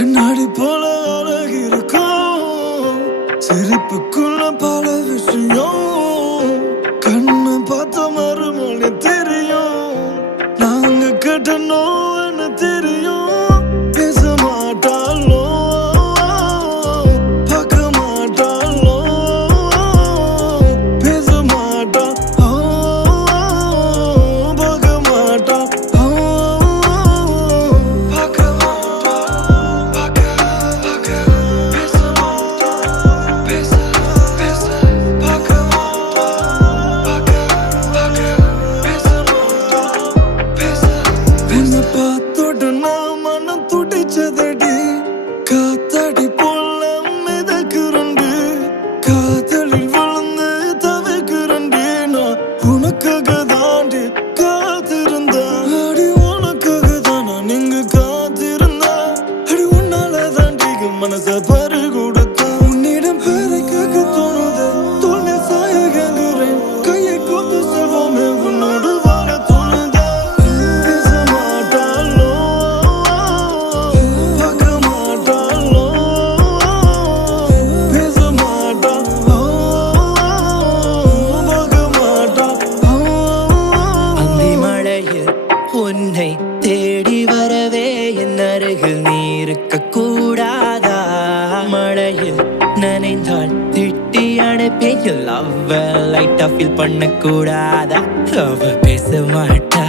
கண்ணாடி போல அழகு இருக்கும் சிரிப்புக்குள்ள பல விஷயம் கண்ணை பார்த்த மறுமொழி தெரியும் நாங்க கட்டணும்னு தெரியும் பேச மாட்டாளோ பார்க்க மாட்டாளோ பேச மாட்டா பார்க்க மாட்டா மனம் துடிச்சதடி காத்தாடி போல மிதக்குறண்டு காதலில் விழுந்து தவிக்கிறண்டு நான் உனக்காக தாண்டி காத்திருந்தா அடி உனக்காக தான் நான் இங்கு காத்திருந்தா அடி உன்னால தாண்டிக்கு மனச பறி கொடுத்தா உன்னிடம் பேரை கேட்க தோணுது தோல்வி சாய கேட்கிறேன் கையை கோத்து செல்வோமே உன்னோடு வாழ தோணுதா பேச மாட்டாளோ உன்னை தேடி வரவே என் அருகில் நீ இருக்க கூடாதா மழையில் நனைந்தால் திட்டி அனுப்பி லவ் லைட்டா ஃபீல் பண்ண கூடாதா அவ பேச மாட்டா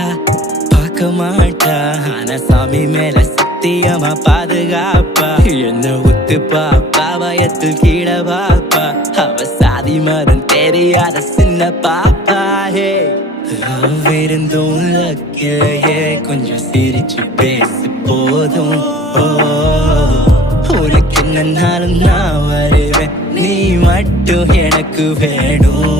பார்க்க மாட்டா ஆனா சாமி மேல சத்தியமா பாதுகாப்பா என்ன உத்து பாப்பா பயத்தில் கீழ பாப்பா அவ சாதி மரம் தெரியாத சின்ன பாப்பா ஹே விருந்தும் லக்கியே கொஞ்சம் சிரிச்சு பேசி போதும் உனக்கு என்னன்னாலும் நான் வருவேன் நீ மட்டும் எனக்கு வேணும்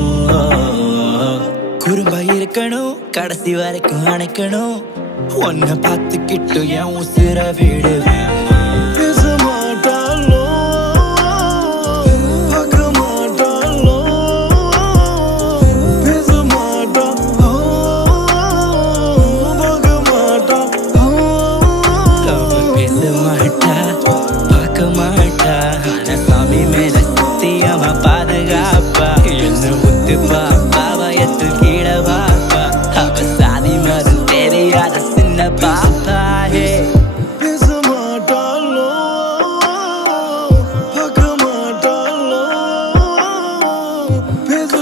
குறும்பா இருக்கணும் கடைசி வரைக்கும் அணைக்கணும் உன்னை பார்த்துக்கிட்டு என் உசிர விடுவேன் பேச மாட்டாளோ பார்க்க மாட்டாளோ பேச மாட்டா பார்க்க மாட்டா அவ பேச மாட்டா பார்க்க மாட்டா ஆனா சாமி மேல சத்தியமா பாதுகாப்பா என்ன உத்து பாப்பா பயத்தில் கீழ பாப்பா அவ சாதி மரம் தெரியாத சின்ன பாப்பா ஹே பேச மாட்டாளோ பார்க்க மாட்டாளோ பேச